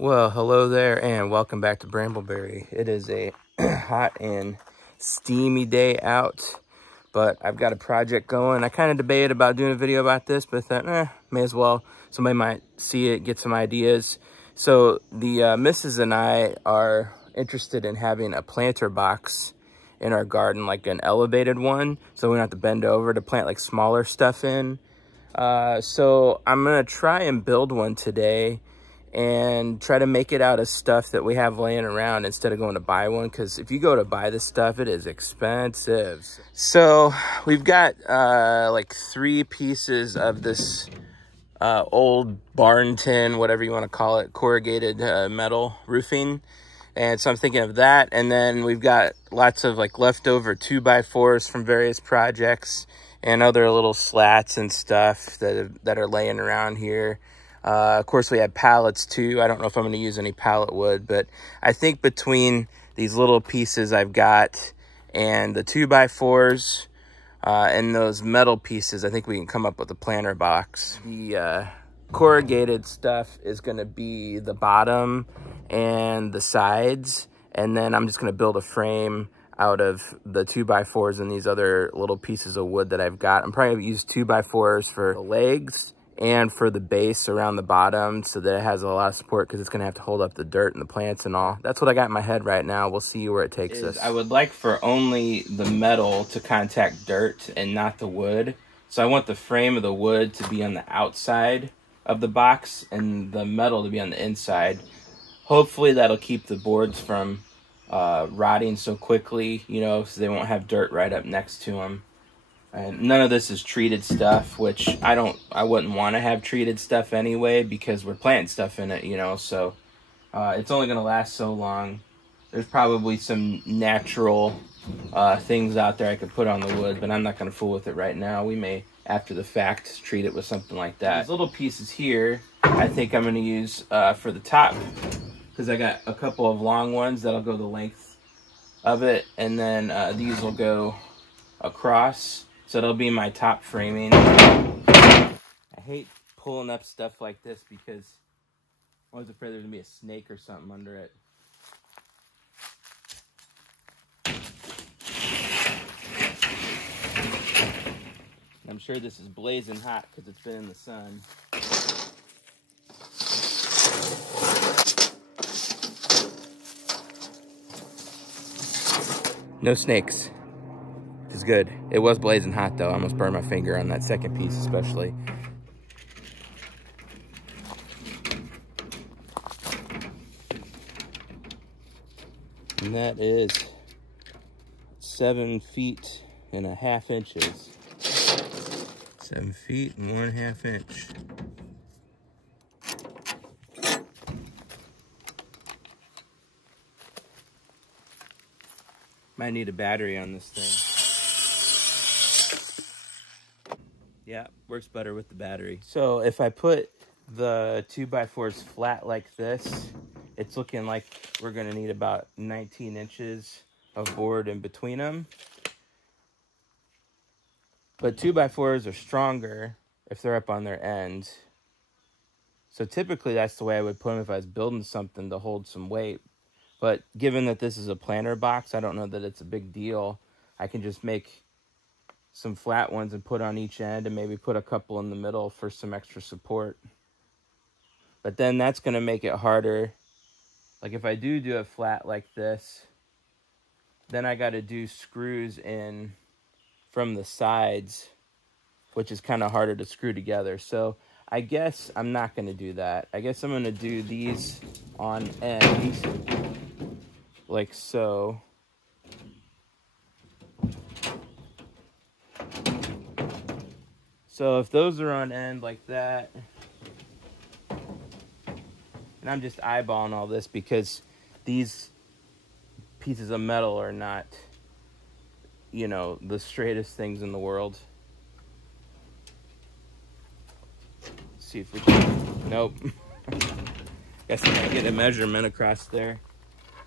Well, hello there and welcome back to Brambleberry. It is a hot and steamy day out, but I've got a project going. I kind of debated about doing a video about this, but I thought, may as well. Somebody might see it, get some ideas. So the missus and I are interested in having a planter box in our garden, like an elevated one, so we don't have to bend over to plant like smaller stuff in. So I'm gonna try and build one today and try to make it out of stuff that we have laying around instead of going to buy one, because if you go to buy this stuff, it is expensive. So we've got like 3 pieces of this old barn tin, whatever you want to call it, corrugated metal roofing. And so I'm thinking of that. And then we've got lots of like leftover 2x4s from various projects and other little slats and stuff that are laying around here. Of course, we have pallets too. I don't know if I'm going to use any pallet wood, but I think between these little pieces I've got and the 2x4s and those metal pieces, I think we can come up with a planter box. The corrugated stuff is going to be the bottom and the sides, and then I'm just going to build a frame out of the 2x4s and these other little pieces of wood that I've got. I'm probably going to use 2x4s for the legs and for the base around the bottom so that it has a lot of support, because it's going to have to hold up the dirt and the plants and all. That's what I got in my head right now. We'll see where it takes us. I would like for only the metal to contact dirt and not the wood. So I want the frame of the wood to be on the outside of the box and the metal to be on the inside. Hopefully that'll keep the boards from rotting so quickly, you know, so they won't have dirt right up next to them. And none of this is treated stuff, which I wouldn't want to have treated stuff anyway, because we're planting stuff in it, you know, so it's only going to last so long. There's probably some natural things out there I could put on the wood, but I'm not going to fool with it right now. We may, after the fact, treat it with something like that. These little pieces here, I think I'm going to use for the top, because I got a couple of long ones that'll go the length of it, and then these will go across. So it'll be my top framing. I hate pulling up stuff like this because I was afraid there's going to be a snake or something under it. I'm sure this is blazing hot because it's been in the sun. No snakes. Is good. It was blazing hot though. I almost burned my finger on that second piece especially. And that is 7 feet and a half inches. 7 feet and 1/2 inch. Might need a battery on this thing. Yeah, works better with the battery. So if I put the 2x4s flat like this, it's looking like we're gonna need about 19 inches of board in between them. But 2x4s are stronger if they're up on their end. So typically that's the way I would put them if I was building something to hold some weight. But given that this is a planter box, I don't know that it's a big deal. I can just make some flat ones and put on each end and maybe put a couple in the middle for some extra support. But then that's going to make it harder. Like if I do it flat like this, then I got to do screws in from the sides, which is kind of harder to screw together. So I guess I'm not going to do that. I guess I'm going to do these on end like so. So if those are on end like that, and I'm just eyeballing all this because these pieces of metal are not, you know, the straightest things in the world. Let's see if we can, nope. Guess I gotta get a measurement across there.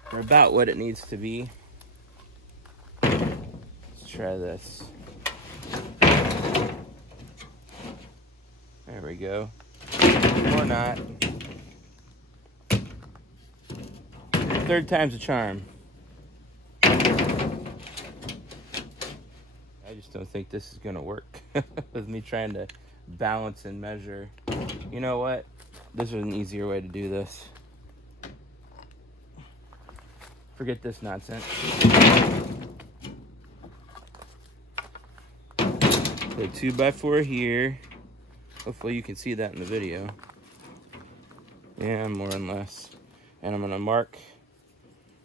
They're about what it needs to be. Let's try this. There we go. Or not. Third time's a charm. I just don't think this is gonna work with me trying to balance and measure. You know what? This is an easier way to do this. Forget this nonsense. So 2x4 here. Hopefully you can see that in the video. Yeah, more and less. And I'm gonna mark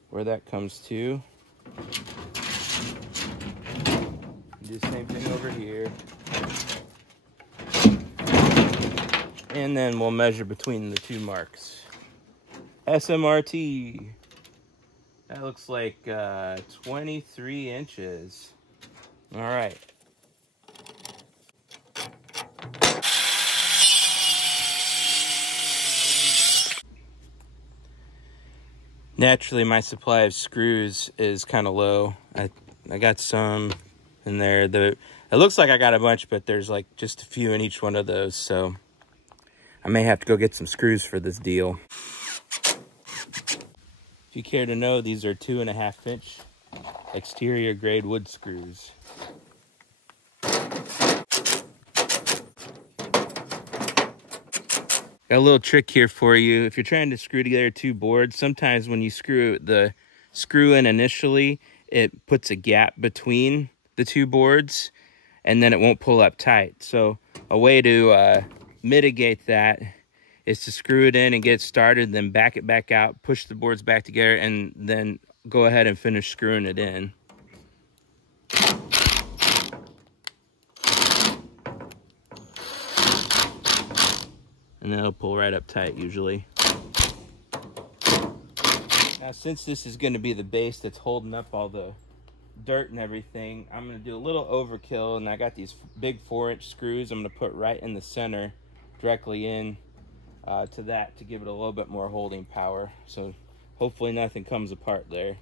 where that comes to. Do the same thing over here. And then we'll measure between the two marks. SMRT. That looks like 23 inches. All right. Naturally, my supply of screws is kind of low. I got some in there. It looks like I got a bunch, but there's like just a few in each one of those. So I may have to go get some screws for this deal. If you care to know, these are 2.5 inch exterior grade wood screws. Got a little trick here for you. If you're trying to screw together two boards, sometimes when you screw the screw in initially, it puts a gap between the two boards and then it won't pull up tight. So a way to mitigate that is to screw it in and get it started, then back it back out, push the boards back together, and then go ahead and finish screwing it in. And then it'll pull right up tight usually. Now, since this is going to be the base that's holding up all the dirt and everything, I'm going to do a little overkill, and I got these big 4-inch screws I'm going to put right in the center, directly in to that, to give it a little bit more holding power. So hopefully nothing comes apart there.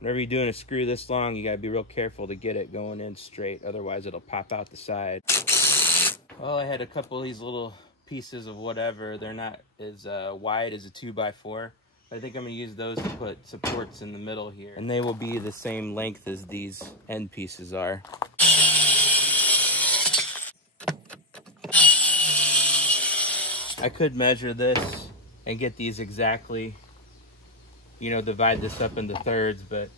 Whenever you're doing a screw this long, you got to be real careful to get it going in straight, otherwise it'll pop out the side. Well, I had a couple of these little pieces of whatever. They're not as wide as a 2x4. I think I'm going to use those to put supports in the middle here. And they will be the same length as these end pieces are. I could measure this and get these exactly, you know, divide this up into thirds, but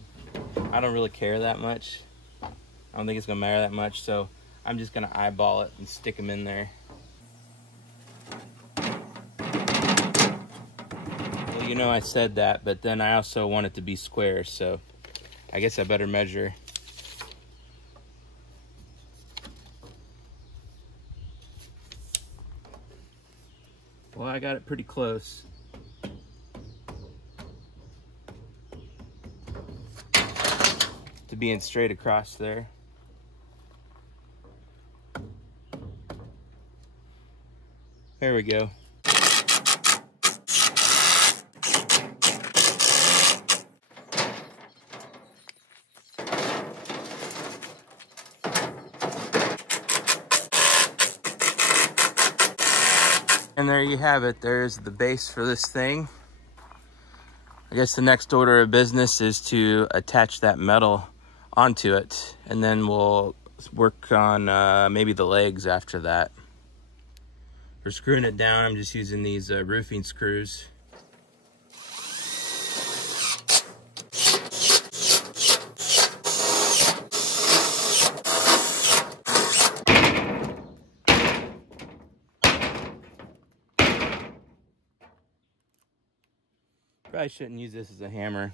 I don't really care that much. I don't think it's going to matter that much, so I'm just going to eyeball it and stick them in there. Well, you know, I said that, but then I also want it to be square, so I guess I better measure. Well, I got it pretty close. To being straight across there. There we go. And there you have it. There's the base for this thing. I guess the next order of business is to attach that metal onto it, and then we'll work on maybe the legs after that. For screwing it down, I'm just using these roofing screws. Probably shouldn't use this as a hammer.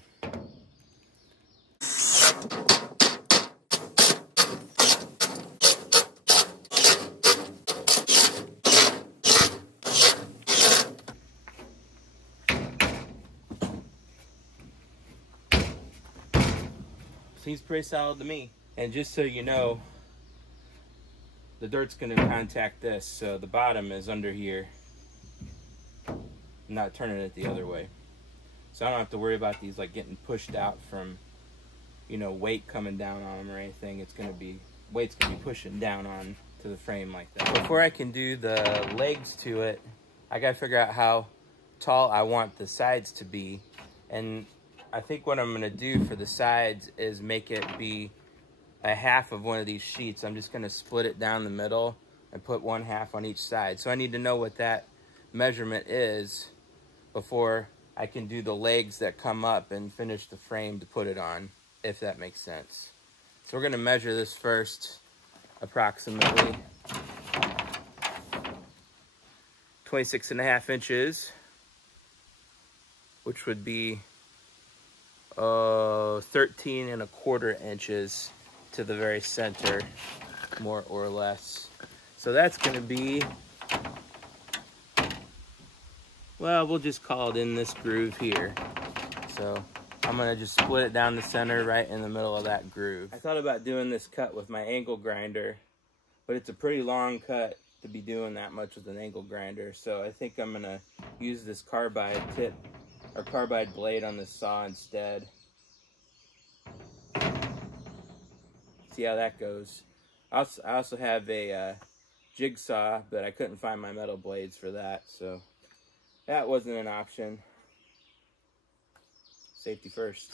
Seems pretty solid to me. And just so you know, the dirt's going to contact this, so the bottom is under here. I'm not turning it the other way. So I don't have to worry about these like getting pushed out from, you know, weight coming down on them or anything. It's going to be, weight's going to be pushing down on to the frame like that. Before I can do the legs to it, I got to figure out how tall I want the sides to be. And I think what I'm gonna do for the sides is make it be a half of one of these sheets. I'm just gonna split it down the middle and put one half on each side. So I need to know what that measurement is before I can do the legs that come up and finish the frame to put it on, if that makes sense. So we're gonna measure this first, approximately 26.5 inches, which would be 13.25 inches to the very center, more or less. So that's gonna be, well, we'll just call it in this groove here. So I'm gonna just split it down the center right in the middle of that groove. I thought about doing this cut with my angle grinder, but it's a pretty long cut to be doing that much with an angle grinder. So I think I'm gonna use this carbide tip or carbide blade on this saw instead. See how that goes. I also have a jigsaw, but I couldn't find my metal blades for that, so that wasn't an option. Safety first.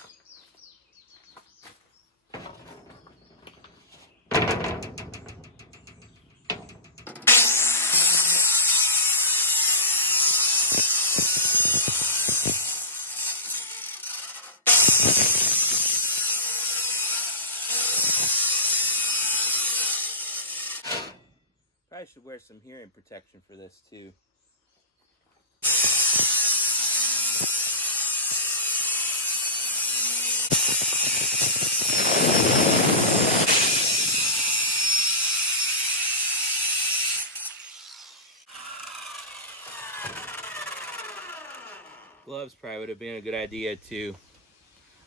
Probably should wear some hearing protection for this too. Gloves probably would have been a good idea too.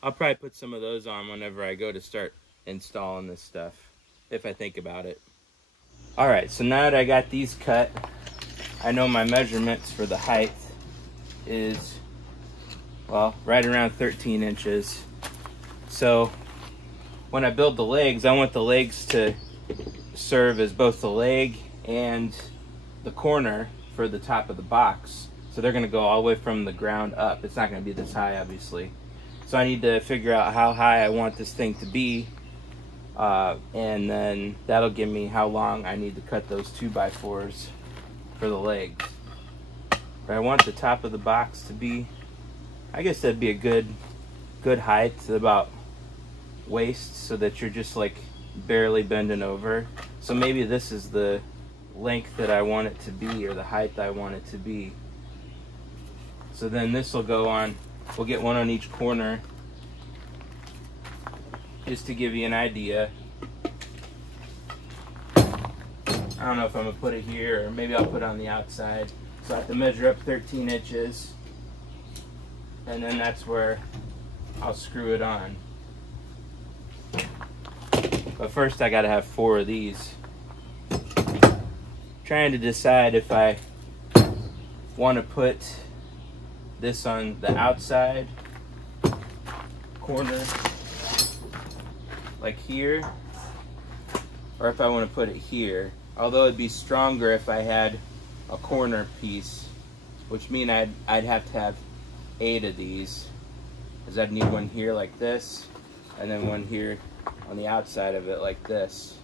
I'll probably put some of those on whenever I go to start installing this stuff, if I think about it. All right, so now that I got these cut, I know my measurements for the height is, well, right around 13 inches. So when I build the legs, I want the legs to serve as both the leg and the corner for the top of the box. So they're gonna go all the way from the ground up. It's not gonna be this high, obviously. So I need to figure out how high I want this thing to be. And then that'll give me how long I need to cut those 2x4s for the legs. But I want the top of the box to be, I guess that'd be a good height, about waist, so that you're just like barely bending over. So maybe this is the length that I want it to be, or the height I want it to be. So then this will go on, we'll get one on each corner, just to give you an idea. I don't know if I'm gonna put it here, or maybe I'll put it on the outside. So I have to measure up 13 inches, and then that's where I'll screw it on. But first I gotta have 4 of these. Trying to decide if I want to put this on the outside corner, like here, or if I want to put it here. Although it'd be stronger if I had a corner piece, which means I'd have to have 8 of these, because I'd need one here like this, and then one here on the outside of it like this.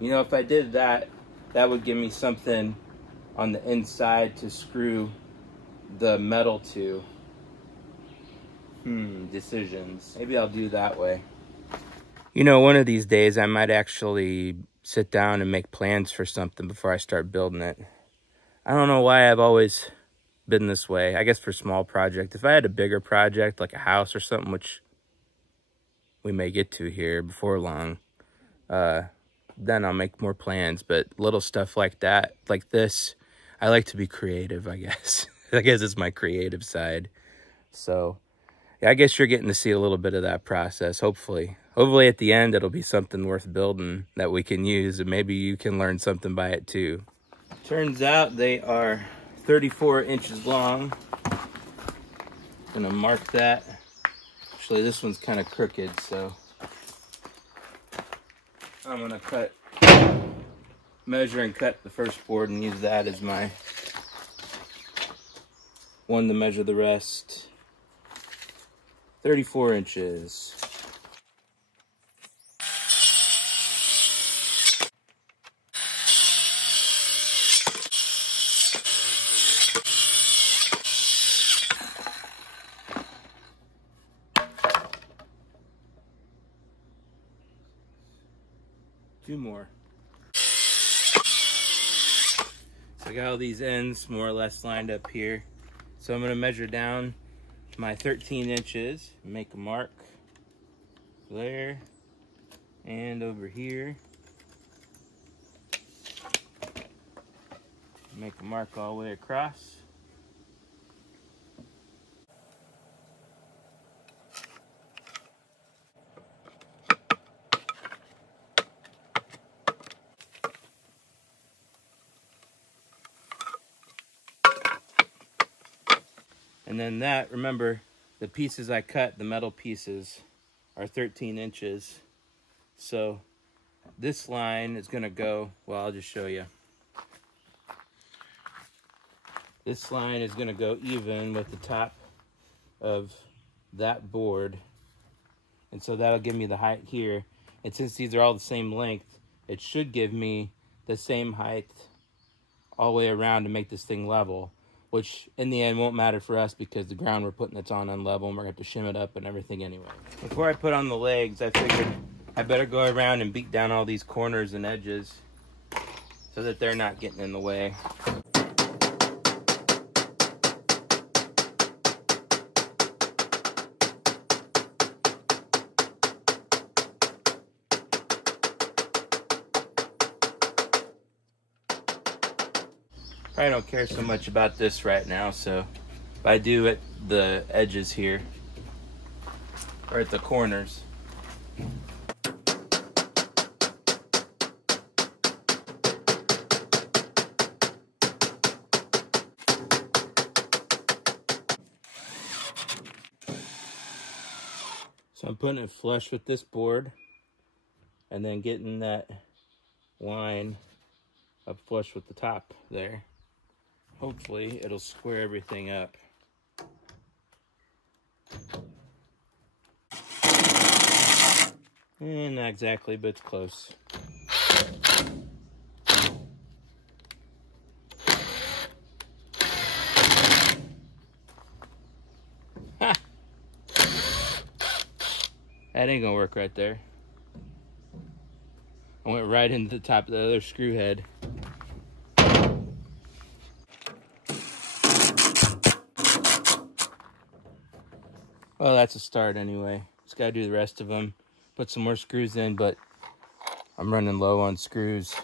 You know, if I did that, that would give me something on the inside to screw the metal to. Decisions. Maybe I'll do that way. You know, one of these days I might actually sit down and make plans for something before I start building it. I don't know why I've always been this way. I guess for small projects. If I had a bigger project, like a house or something, which we may get to here before long, then I'll make more plans. But little stuff like that, like this, I like to be creative, I guess. I guess it's my creative side. So yeah, I guess you're getting to see a little bit of that process, hopefully. Hopefully at the end it'll be something worth building that we can use, and maybe you can learn something by it too. Turns out they are 34 inches long. Gonna mark that. Actually, this one's kind of crooked, so I'm gonna measure and cut the first board and use that as my one to measure the rest. 34 inches. Two more. So I got all these ends more or less lined up here. So I'm gonna measure down my 13 inches, make a mark there and over here. Make a mark all the way across. And then that, remember, the pieces I cut, the metal pieces, are 13 inches. So this line is gonna go, well, I'll just show you. This line is gonna go even with the top of that board. And so that'll give me the height here. And since these are all the same length, it should give me the same height all the way around to make this thing level. Which in the end won't matter for us because the ground we're putting it's on unlevel and we're going to have to shim it up and everything anyway. Before I put on the legs, I figured I better go around and beat down all these corners and edges so that they're not getting in the way. I don't care so much about this right now, so if I do at the edges here, or at the corners. So I'm putting it flush with this board, and then getting that line up flush with the top there. Hopefully it'll square everything up. And not exactly, but it's close. Ha! That ain't gonna work right there. I went right into the top of the other screw head. Well, that's a start anyway. Just gotta do the rest of them. Put some more screws in, but I'm running low on screws.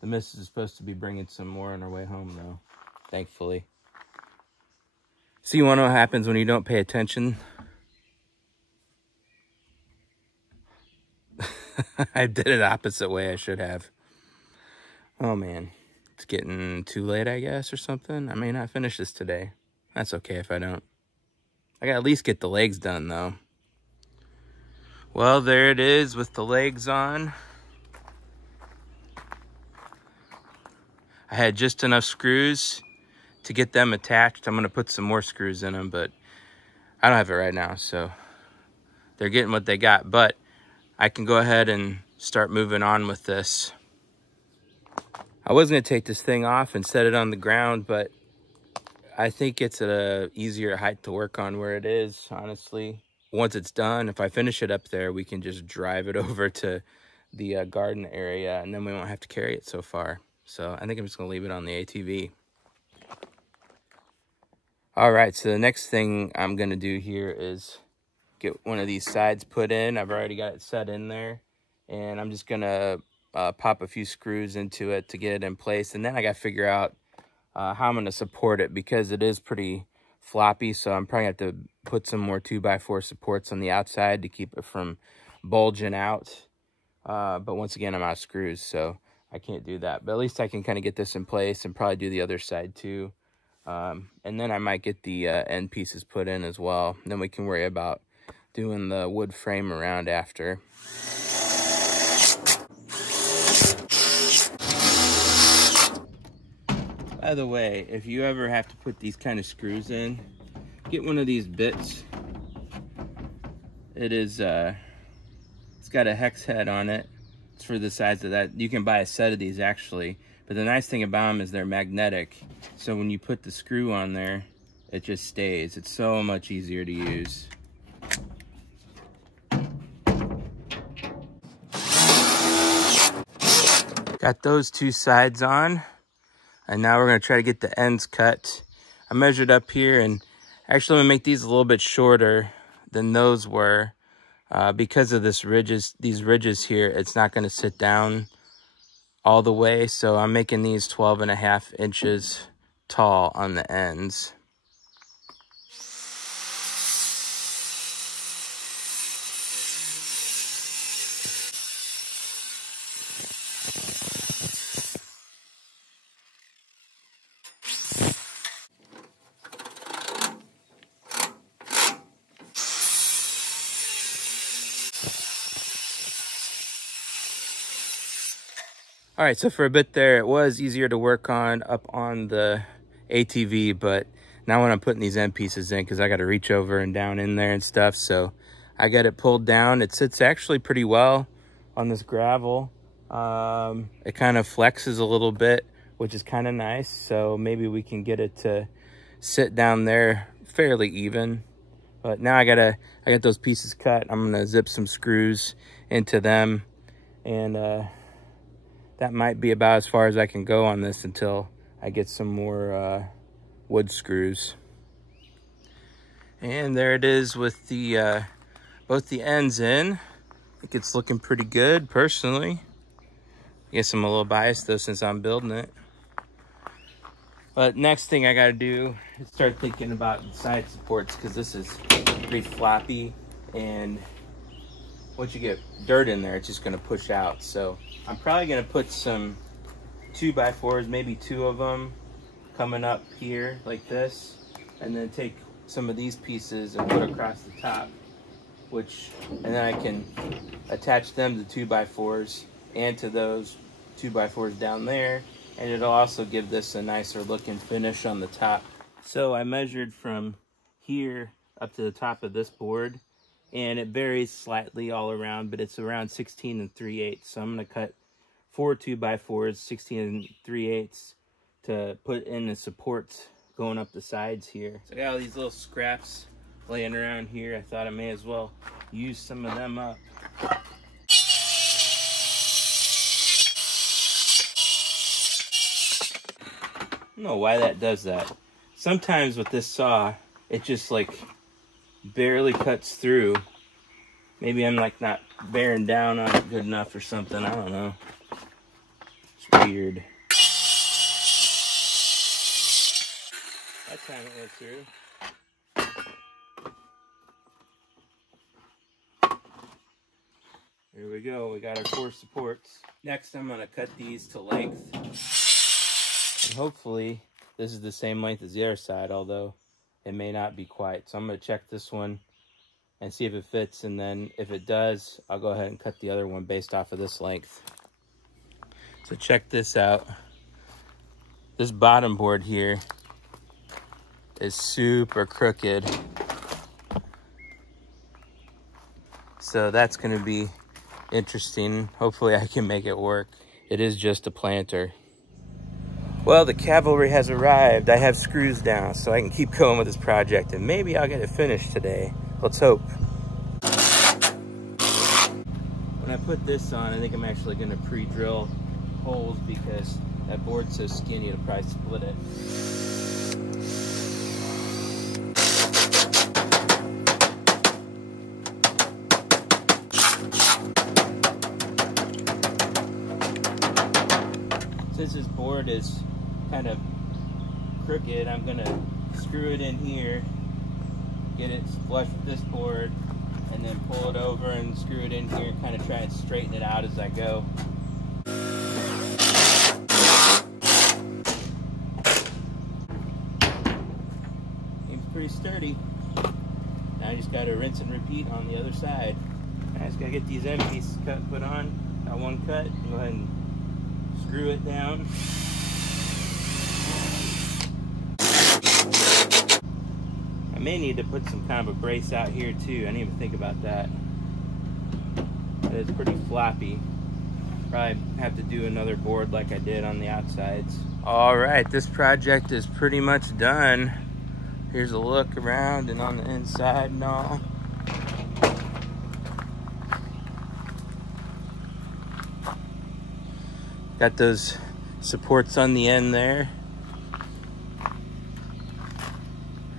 The missus is supposed to be bringing some more on her way home though, thankfully. So you wanna know what happens when you don't pay attention? I did it opposite way I should have. Oh man, it's getting too late, I guess, or something. I may not finish this today. That's okay if I don't. I gotta at least get the legs done though. Well, there it is with the legs on. I had just enough screws to get them attached. I'm gonna put some more screws in them, but I don't have it right now, so they're getting what they got. But I can go ahead and start moving on with this. I was gonna take this thing off and set it on the ground, but I think it's at a easier height to work on where it is, honestly. Once it's done, if I finish it up there, we can just drive it over to the garden area, and then we won't have to carry it so far. So I think I'm just gonna leave it on the ATV. All right, so the next thing I'm gonna do here is get one of these sides put in. I've already got it set in there, and I'm just gonna pop a few screws into it to get it in place, and then I gotta figure out how I'm going to support it because it is pretty floppy. So I'm probably going to have to put some more 2x4 supports on the outside to keep it from bulging out. But once again, I'm out of screws, so I can't do that. But at least I can kind of get this in place and probably do the other side too. And then I might get the end pieces put in as well. Then we can worry about doing the wood frame around after. By the way, if you ever have to put these kind of screws in, get one of these bits. It is, it's got a hex head on it. It's for the size of that. You can buy a set of these actually, but the nice thing about them is they're magnetic. So when you put the screw on there, it just stays. It's so much easier to use. Got those two sides on, and now we're gonna try to get the ends cut. I measured up here, and actually I'm gonna make these a little bit shorter than those were. Because of these ridges here, it's not gonna sit down all the way, so I'm making these 12.5 inches tall on the ends. All right, so for a bit there, it was easier to work on up on the ATV, but now when I'm putting these end pieces in, because I got to reach over and down in there and stuff, so I got it pulled down. It sits actually pretty well on this gravel. It kind of flexes a little bit, which is kind of nice, so maybe we can get it to sit down there fairly even. But now I got those pieces cut. I'm gonna zip some screws into them, and that might be about as far as I can go on this until I get some more wood screws. And there it is with the both the ends in. I think it's looking pretty good personally. I guess I'm a little biased though since I'm building it. But next thing I gotta do is start thinking about the side supports, because this is pretty floppy, and once you get dirt in there, it's just gonna push out. So I'm probably gonna put some 2x4s, maybe 2 of them, coming up here like this, and then take some of these pieces and put across the top, and then I can attach them to 2x4s and to those 2x4s down there, and it'll also give this a nicer looking finish on the top. So I measured from here up to the top of this board, and it varies slightly all around, but it's around 16 3/8. So I'm gonna cut 4 2x4s, 16 3/8, to put in the supports going up the sides here. So I got all these little scraps laying around here. I thought I may as well use some of them up. I don't know why that does that. Sometimes with this saw, it just like barely cuts through. Maybe I'm like not bearing down on it good enough or something. I don't know. It's weird. That time it went through. Here we go. We got our 4 supports. Next, I'm gonna cut these to length. And hopefully, this is the same length as the other side, although it may not be quite. So I'm gonna check this one and see if it fits, and then if it does, I'll go ahead and cut the other one based off of this length. So check this out. This bottom board here is super crooked. So that's gonna be interesting. Hopefully I can make it work. It is just a planter. Well, the cavalry has arrived. I have screws down so I can keep going with this project, and maybe I'll get it finished today. Let's hope. When I put this on, I think I'm actually gonna pre-drill holes because that board's so skinny it'll probably split it. Since this board is kind of crooked, I'm gonna screw it in here, get it flush with this board, and then pull it over and screw it in here and kind of try and straighten it out as I go. Seems pretty sturdy. Now I just gotta rinse and repeat on the other side. I just gotta get these end pieces put on. Got one cut, go ahead and screw it down. may need to put some kind of a brace out here too. I didn't even think about that. But it's pretty floppy. Probably have to do another board like I did on the outsides. All right, this project is pretty much done. Here's a look around and on the inside and all. Got those supports on the end there.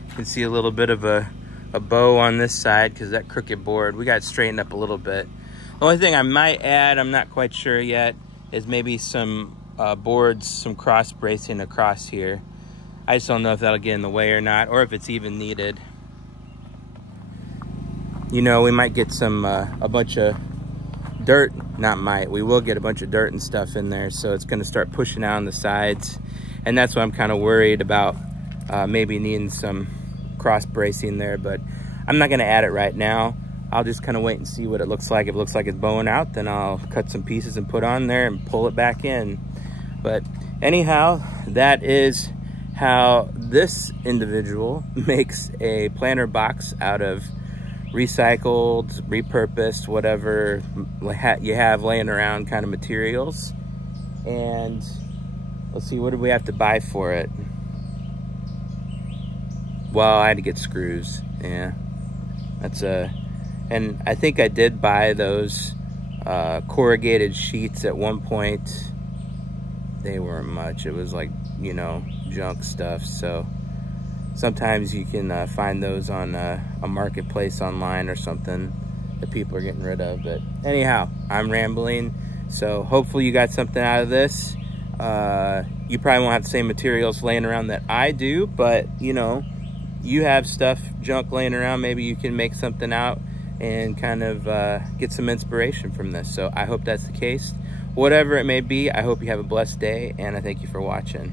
You can see a little bit of a bow on this side because that crooked board, we got it straightened up a little bit. The only thing I might add, I'm not quite sure yet, is maybe some boards, some cross bracing across here. I just don't know if that'll get in the way or not, or if it's even needed. You know, we might get some, a bunch of dirt, we will get a bunch of dirt and stuff in there, so it's gonna start pushing out on the sides. And that's what I'm kind of worried about, maybe needing some cross bracing there, but I'm not gonna add it right now. I'll just kind of wait and see what it looks like. If it looks like it's bowing out, then I'll cut some pieces and put on there and pull it back in. But anyhow, that is how this individual makes a planter box out of recycled, repurposed, whatever you have laying around kind of materials. And let's see, what did we have to buy for it? Well, I had to get screws. Yeah, that's and I think I did buy those corrugated sheets at one point. They weren't much. It was like, you know, junk stuff. So sometimes you can find those on a marketplace online or something that people are getting rid of. But anyhow, I'm rambling. So hopefully you got something out of this. You probably won't have the same materials laying around that I do, but you know, you have stuff, junk laying around, maybe you can make something out and kind of get some inspiration from this. So I hope that's the case. Whatever it may be, I hope you have a blessed day, and I thank you for watching.